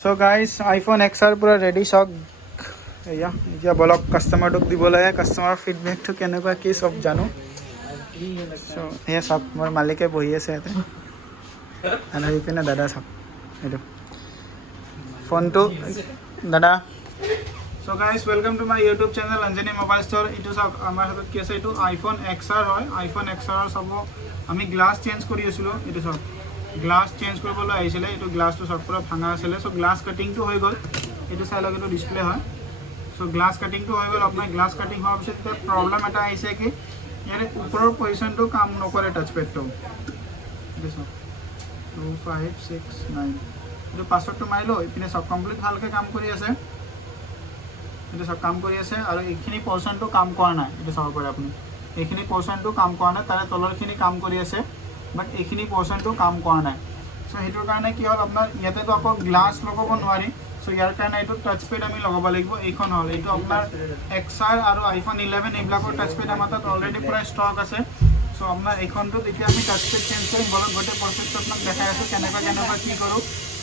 So guys, iPhone XR pura ready stock. Yeah, এতিয়া বলক কাস্টমাৰটোক দিব লাগে কাস্টমাৰ ফিডবেকটো কেনেকুৱা কি সব জানো সো এয়া সব মোৰ মালিকে বহি আছে ইয়াতে আৰু ইপিনে দাদা সব এইটো ফোনটো দাদা So guys, welcome to my YouTube channel ANJANI Mobile Store. Itu sab amar hatot ki ase itu iPhone XR hoy. iPhone XR sabo ami glass change kori asilo. Itu sab glass change koribole aisile. Itu glass to sab pura bhanga asile. So glass cutting to hoy gol. Itu sai lage to display hoy. So glass cutting to hoy gol. Apna glass cutting hoy pichet ta problem eta aise ki yare upor position to kaam nokore touchpad to. Itu sab 2 5 6 9. Itu password to mailo. Ipine sab complete halke kaam kori ase. এটা সব কাম কৰি আছে আৰু এইখিনি পৰ্চনটো কাম কৰা নাই এটা চাব পাৰে আপুনি এইখিনি পৰ্চনটো কাম কৰা নাই তাৰে তলৰখিনি কাম কৰি আছে বাট এইখিনি পৰ্চনটো কাম কৰা নাই সো হেতুৰ কাৰণে কি হ'ল আপোনাৰ ইয়াতে তো আকৌ গ্লাছ লগাব নোৱাৰি সো ইয়াৰ কাৰণে এইটো টাচপেড আমি লগাব লাগিব এইখন হ'ল এইটো আপোনাৰ XR আৰু iPhone 11 এইবিলাকৰ টাচপেড আমাৰ তাত অলৰেডি পুৰা ষ্টক আছে সো আপোনাৰ এইখনটো এতিয়া আমি টাচপেড চেঞ্জ কৰিম বলক গোটে প্ৰচেছটো আপোনাক দেখাই আছো কেনেকুৱা কি কৰোঁ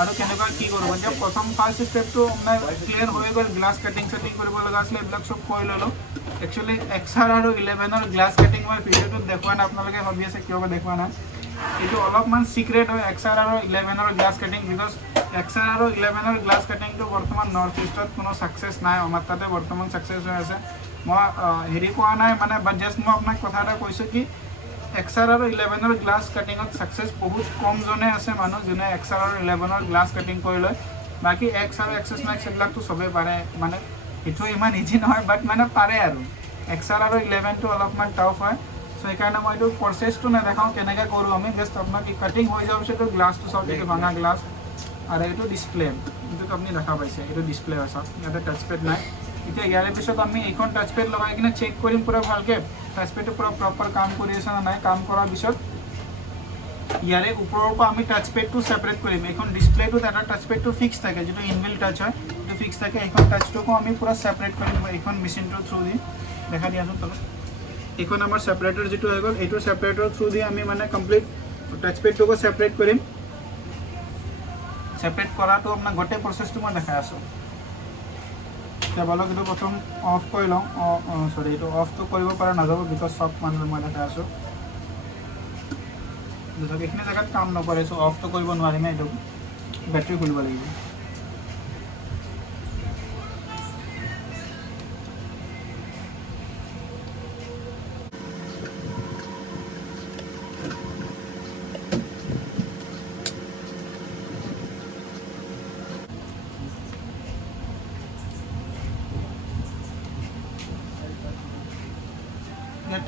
আৰু কেনেকুৱা কি কৰিব যে প্ৰথম ফাৰ্স্ট স্টেপটো আমাৰ ক্লিয়াৰ হৈ গ'ল গ্লাছ কাটিং সেটিং কৰিব লগা আছিল এইবিলাক সব কৰি ললো একচুয়ালি XR আৰু 11 ৰ গ্লাছ কাটিং মই ভিডিওটো দেখুৱা না আপোনালোকে ভাবি আছে কিয় বা দেখুৱা না এইটো অলপমান সিক্ৰেট হয় XR আৰু 11 ৰ গ্লাছ কাটিং বিকজ XR আৰু 11 ৰ গ্লাছ কাটিংটো বৰ্তমান নৰ্থ ইষ্টত কোনো সাকসেস নাই আমাৰ তাতে বৰ্তমান সাকসেস হৈ আছে মই হেৰি কোৱা নাই মানে বাট জাস্ট মই আপোনাক কথা এটা কৈছো কি XR আৰু 11 ৰ গ্লাছ কাটিংত সাকসেস বহুত কম জনে আছে মানুহ জনে XR আৰু 11 ৰ গ্লাছ কাটিং কৰি লয় বাকি X আৰু XS Max এবিলাক তো সবে পাৰে মানে এটো ইমান ইজি নহয় বাট মানে পাৰে আৰু XR আৰু 11 টো অলপমান টাফ হয় সো এইকাৰণে মই এইটো প্ৰসেছটো না দেখাও কেনেকৈ কৰো আমি জাস্ট আপোনাক কি কাটিং হৈ যাব সেটো গ্লাছটো সব এইটো ভাঙা গ্লাছ আৰু এইটো ডিসপ্লে এইটো আপুনি দেখা পাইছে এইটো ডিসপ্লে আছে ইয়াতে টাচপেড নাই এতিয়া ইয়াৰে পিছত আমি এইখন টাচপেড লগাই কিনে চেক কৰিম পুৰা ভালকে টাচপেডটো পুৰা প্ৰপাৰ কাম কৰি আছে না নাই কাম কৰাৰ পিছত ইয়াৰে ওপৰৰ পৰা আমি টাচপেডটো সেপাৰেট কৰিম এখন ডিসপ্লেটো এটা টাচপেডটো ফিক্স থাকে যেটো ইনবিল্ট টাচ হয় তো ফিক্স থাকে এখন টাচটোকো আমি পুৰা সেপাৰেট কৰিম এখন মেচিনটো থ্ৰু দি দেখা দিয়াছো তলত এখন আমাৰ সেপাৰেটৰ যেটো হৈ গল এইটো সেপাৰেটৰ থ্ৰু দি আমি মানে কমপ্লিট টাচপেডটোকো সেপাৰেট কৰিম সেপাৰেট কৰাটো আপোনাৰ গোটে প্ৰসেছটো মই দেখাই আছো বলক এইটো প্ৰথম অফ কৰি লওঁ সৰি এইটো অফটো কৰিব পৰা নাযাব বিকজ সব মানুহ মই দেখাই আছো যদি এখানে জায়গাত কাম নকৰে সো অফ তো কৰিব নোৱাৰিম এইটো ব্যাটাৰি খুলিব লাগিব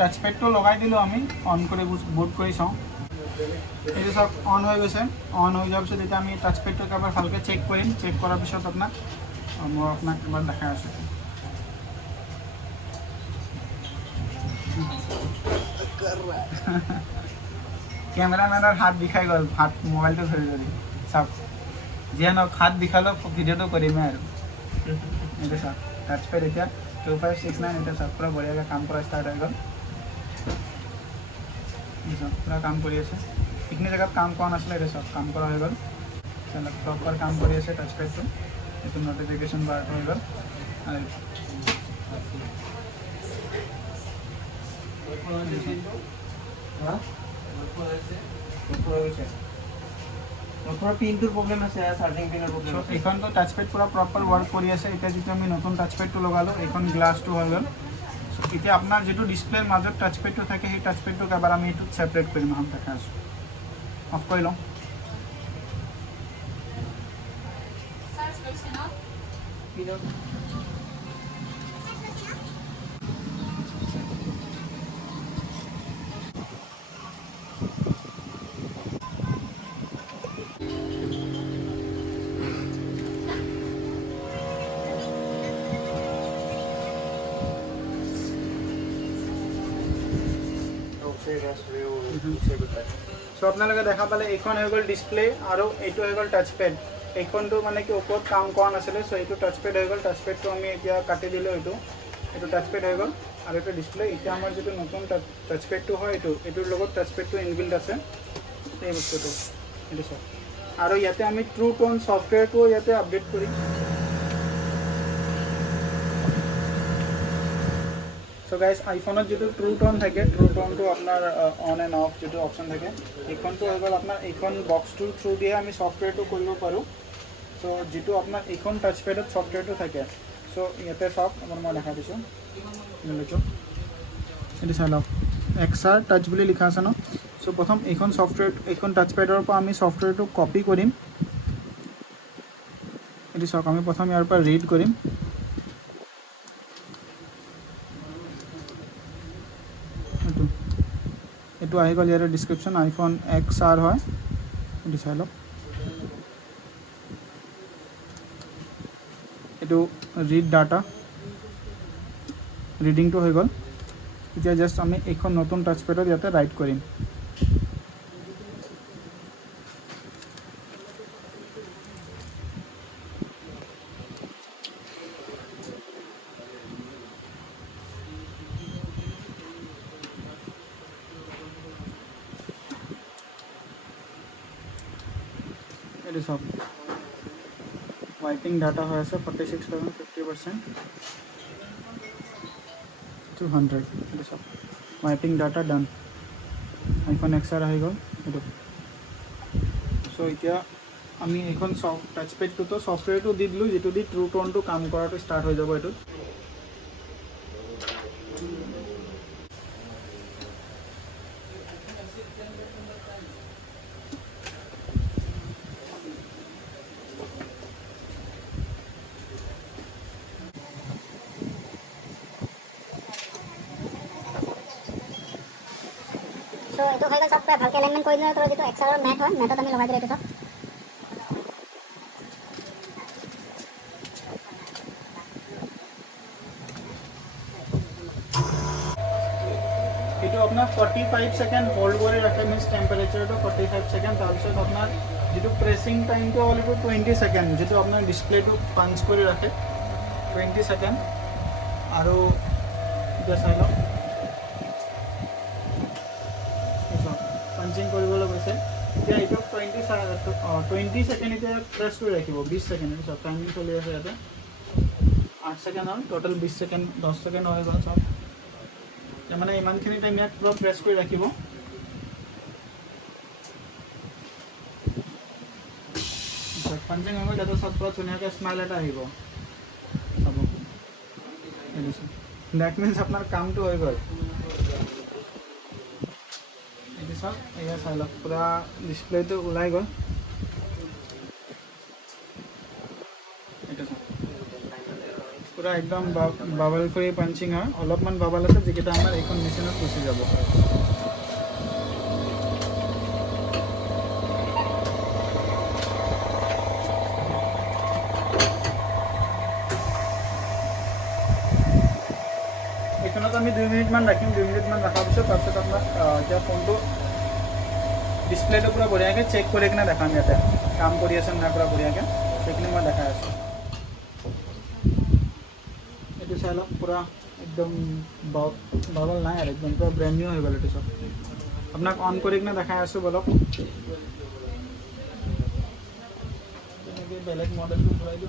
টাচপেড তো লগাই দিলো আমি অন কৰি বুট কৰি চাওঁ এই সব অন হৈ গৈছে অন হৈ যোৱাৰ পিছত এতিয়া আমি টাচপেডটো এবাৰ ভালকে চেক কৰিম চেক কৰাৰ পিছত আপোনাক মই আপোনাক এবাৰ দেখাই আছো কেমেৰামেনৰ হাত বিষাই গ'ল হাত মোবাইলটো ধৰি ধৰি সব যেন হাত বিষালো ভিডিওটো কৰিমে আৰু এইটো সব টাচপেড এতিয়া 2569 এটা সব পুৰা বঢ়িয়াকৈ কাম কৰা ষ্টাৰ্ট হৈ গ'ল পুৰা কাম কৰি আছে এইখিনি জেগাত কাম কৰা নাছিলে এটা সব কাম কৰা হৈ গ'ল প্ৰপাৰ কাম কৰি আছে টাচপেডটো এইটো নটিফিকেশ্যন বাৰ হৈ গ'ল পিনটোৰ প্ৰবলেম আছে চাৰ্জিং পিনৰ প্ৰবলেম আছে এইখনটো টাচপেড পুৰা প্ৰপাৰ ৱৰ্ক কৰি আছে এতিয়া যেতিয়া আমি নতুন টাচপেডটো লগালো এইখন গ্লাছটো হৈ গ'ল এতিয়া আপোনাৰ যেটো ডিসপ্লেৰ মাজত টাচপেডটো থাকে সেই টাচপেডটো এবাৰ আমি এটো সেপাৰেট কৰিম আমি দেখা আছো অফ কৰি লওঁ সো আপোনালোকে দেখা পালে এইখন হৈ গ'ল ডিসপ্লে আৰু এইটো হৈ গ'ল টাচপেড এইখনটো মানে কি ওপৰত কাম কৰা নাছিলে সো এইটো টাচপেড হৈ গ'ল টাচপেডটো আমি এতিয়া কাটি দিলো এইটো টাচপেড হৈ গ'ল আৰু এইটো ডিসপ্লে এতিয়া আমাৰ যেটো নতুন টাচপেডটো হয় এইটোৰ লগত টাচপেডটো ইনবিল্ট আছে এই বস্তুটো এইটো সব আৰু ইয়াতে আমি ট্ৰু টোন সফটৱেৰটো ইয়াতে আপডেট কৰিম। সো গাইজ আইফোনত যেটো ট্ৰু টোন থাকে, ট্ৰু টোনটো আপোনাৰ অন এণ্ড অফ যেটো অপশ্যন থাকে, এইখনটো হৈ গ'ল আপোনাৰ এইখন বক্সটোৰ থ্ৰু দিয়ে আমি সফটৱেৰটো কৰিব পাৰোঁ। সো যেটো আপোনাৰ এইখন টাচপেডত সফটৱেৰটো থাকে। সো ইয়াতে চাওক, আপোনাৰ মই দেখাই দিছোঁ, এইটো চাই লওক, XR টাচ বুলি লিখা আছে ন। সো প্ৰথম এইখন সফটৱেৰ, এইখন টাচপেডৰ পৰা আমি সফটৱেৰটো কপি কৰিম। এইটো চাওক, আমি প্ৰথম ইয়াৰ পৰা ৰিড কৰিম। এইটো আহি গ'ল ইয়াৰ ডিছক্ৰিপশ্যন, আইফোন XR হয়, এইটো চাই লওক। এইটো ৰিড ডাটা, ৰিডিংটো হৈ গ'ল। এতিয়া জাষ্ট আমি এইখন নতুন টাচপেডত ইয়াতে ৰাইট কৰিম। এইটো চাওক, वाइपिंग डाटा हो 46,50% 200 सब wiping data done. IPhone XR आई गल ये। सो इतना आम एन टाचपेड तो सफ्टवेयर तो दी दिल जी दी ट्रू टोन तो काम कर स्टार्ट हो जाब। ये तो ये हो गल सब भाग एलाइनमेंट कर दिले। तो जो XR मैट है, मैटत लगा दिले ये सब। ये अपना 45 सेकेंड होल्ड कर रखे, मीन्स टेम्पारेचर तो 45 सेकेंड। तरह अपना जी प्रेसिंग टाइम तो हल 20 सेकेंड, जी अपना डिस्प्ले तो पांच कर रखे 20 सेकेंड। और चाह लो पंचिंग कर गई 20 सेकेंड इतना प्रेस कर रख 20 सेकेंड सब टाइमिंग चलि आसे। इतना 8 सेकेंड और टोटल 20 सेकेंड 10 सेकेंड हो गल सब। মানে ইমানখিনি টাইম ইয়াত পুরো প্রেস করে রাখিব। পাঞ্চিং হৈ গ'ল, এটা সব পুরো ধুনীয়াকৈ স্মাইল এটা আহিব চাব। দ্যাট মিন্স আপনার কামটো হৈ গ'ল। এইটো সব এয়া চাই লওক, পুরা ডিসপ্লেটো ওলাই গ'ল। पूरा एकदम बाबल फ्री पंचिंग है। अलपमान बाबल আছে যেটা আমার এখন মেশিনত গুছি যাব। এখনত আমি 2 মিনিট মান রাখিম। 2 মিনিট মান রাখার পিছত তারপর আপনার যে ফোনটো ডিসপ্লেটো পুরো বঢ়িয়াকে চেক করে কিনা দেখাম। ইয়াতে কাম কৰি আছে না পুরো বঢ়িয়াকে সেইখিনি মই দেখাই আছো। चाह लो पूरा एकदम बाबल ना यार, एकदम पूरा ब्रांड न्यू हो गल। ये सब अपना ऑन कर देखा बोलक बेलेग मॉडल तो भराई दो।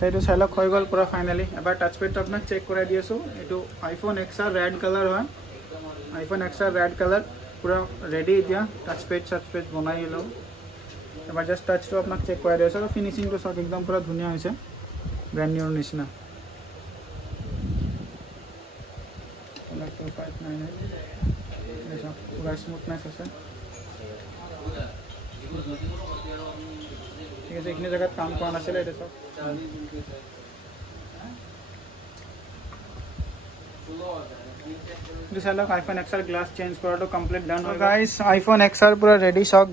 সেইটো চাই লওক হৈ গ'ল পুৰা ফাইনেলি। এবাৰ টাচপেডটো আপোনাক চেক কৰাই দি আছোঁ। এইটো আইফোন XR ৰেড কালাৰ হয়। আইফোন XR ৰেড কালাৰ পুৰা ৰেডি। এতিয়া টাচপেড বনাই লওঁ। এবাৰ জাষ্ট টাচটো আপোনাক চেক কৰাই দি আছোঁ। আৰু ফিনিচিংটো চাওক, একদম পুৰা ধুনীয়া হৈছে, ব্ৰেণ্ড নিউৰ নিচিনা। পুৰা স্মুথনেছ আছে। ঠিক আছে, এইখিনি জেগাত কাম কৰা নাছিলে। এইটো চাওক চাই লওক, আইফোন XR গ্লাছ চেঞ্জ কৰাটো কমপ্লিট ডান হয়। গাইজ আইফোন XR পুৰা ৰেডি। চাওক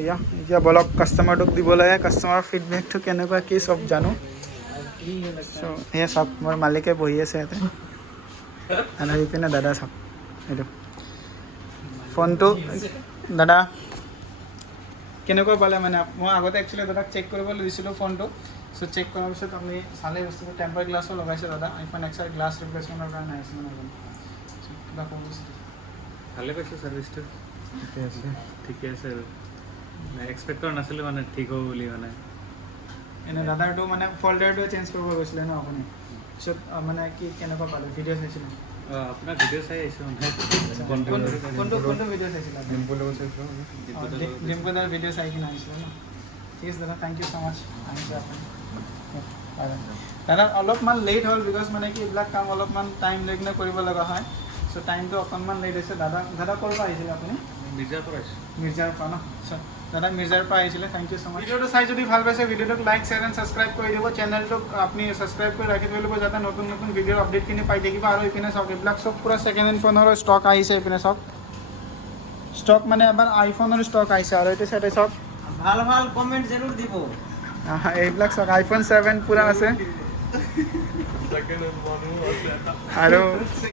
এয়া, এতিয়া বলক কাষ্টমাৰটোক দিব লাগে। কাষ্টমাৰ ফিডবেকটো কেনেকুৱা কি চব জানো। চ' এয়া চাওক, মোৰ মালিকে বহি আছে ইয়াতে। আৰু এইপিনে দাদা চাওক, এইটো ফোনটো দাদা কেনেকুৱা পালে মানে মই আগতে একচুৱেলি দাদাক চেক কৰিবলৈ দিছিলোঁ ফোনটো চ' চেক কৰাৰ পিছত আপুনি চালে বস্তুটো টেম্পাৰ গ্লাছো লগাইছে দাদা আইফোন এক্সআৰ গ্লাছ ৰিপ্লেচমেণ্টৰ কাৰণে আহিছে মানে কিবা ক'ব ভালে পাইছোঁ ছাৰ্ভিচটো ঠিকে আছে আৰু এক্সপেক্ট কৰা নাছিলোঁ মানে ঠিক হ'ব বুলি মানে এনে দাদাৰটো মানে ফল্ডাৰটো চেঞ্জ কৰিব গৈছিলে ন আপুনি পিছত মানে কি কেনেকুৱা পালে ভিডিঅ' চাইছিলে আপোনাৰ ভিডিঅ' চাই আহিছোঁ কোনটো ভিডিঅ' চাইছিলে ডিম্পুদাৰ ভিডিঅ' চাই কিনে আহিছিলে ন ঠিক আছে দাদা থেংক ইউ ছ' মাছ আহিছে আপুনি দাদা অলপমান লেট হ'ল বিকজ মানে কি এইবিলাক কাম অলপমান টাইম লৈ কিনে কৰিব লগা হয় চ' টাইমটো অকণমান লেট হৈছে দাদা ক'ৰ পৰা আহিছিলে আপুনি মিৰ্জাৰ পৰা আহিছোঁ মিৰ্জাৰ পৰা ন দাদা মিৰ্জাৰ পৰা আহিছিলে থেংক ইউ ছ' মাছ ভিডিঅ'টো চাই যদি ভাল পাইছে ভিডিঅ'টোক লাইক শ্বেয়াৰ এণ্ড ছাবস্ক্ৰাইব কৰি দিব চেনেলটোক আপুনি ছাবস্ক্ৰাইব কৰি ৰাখি থৈ ল'ব যাতে নতুন নতুন ভিডিঅ'ৰ আপডেটখিনি পাই থাকিব আৰু ইপিনে চাওক এইবিলাক চব পূৰা ছেকেণ্ড হেণ্ড ফোনৰ ষ্টক আহিছে এইপিনে চাওক ষ্টক মানে এবাৰ আইফোনৰ ষ্টক আহিছে আৰু এইটো চাইডে চাওক ভাল ভাল কমেন্ট জৰুৰ দিব এইবিলাক চাওক আইফোন 7 পূৰা আছে আৰু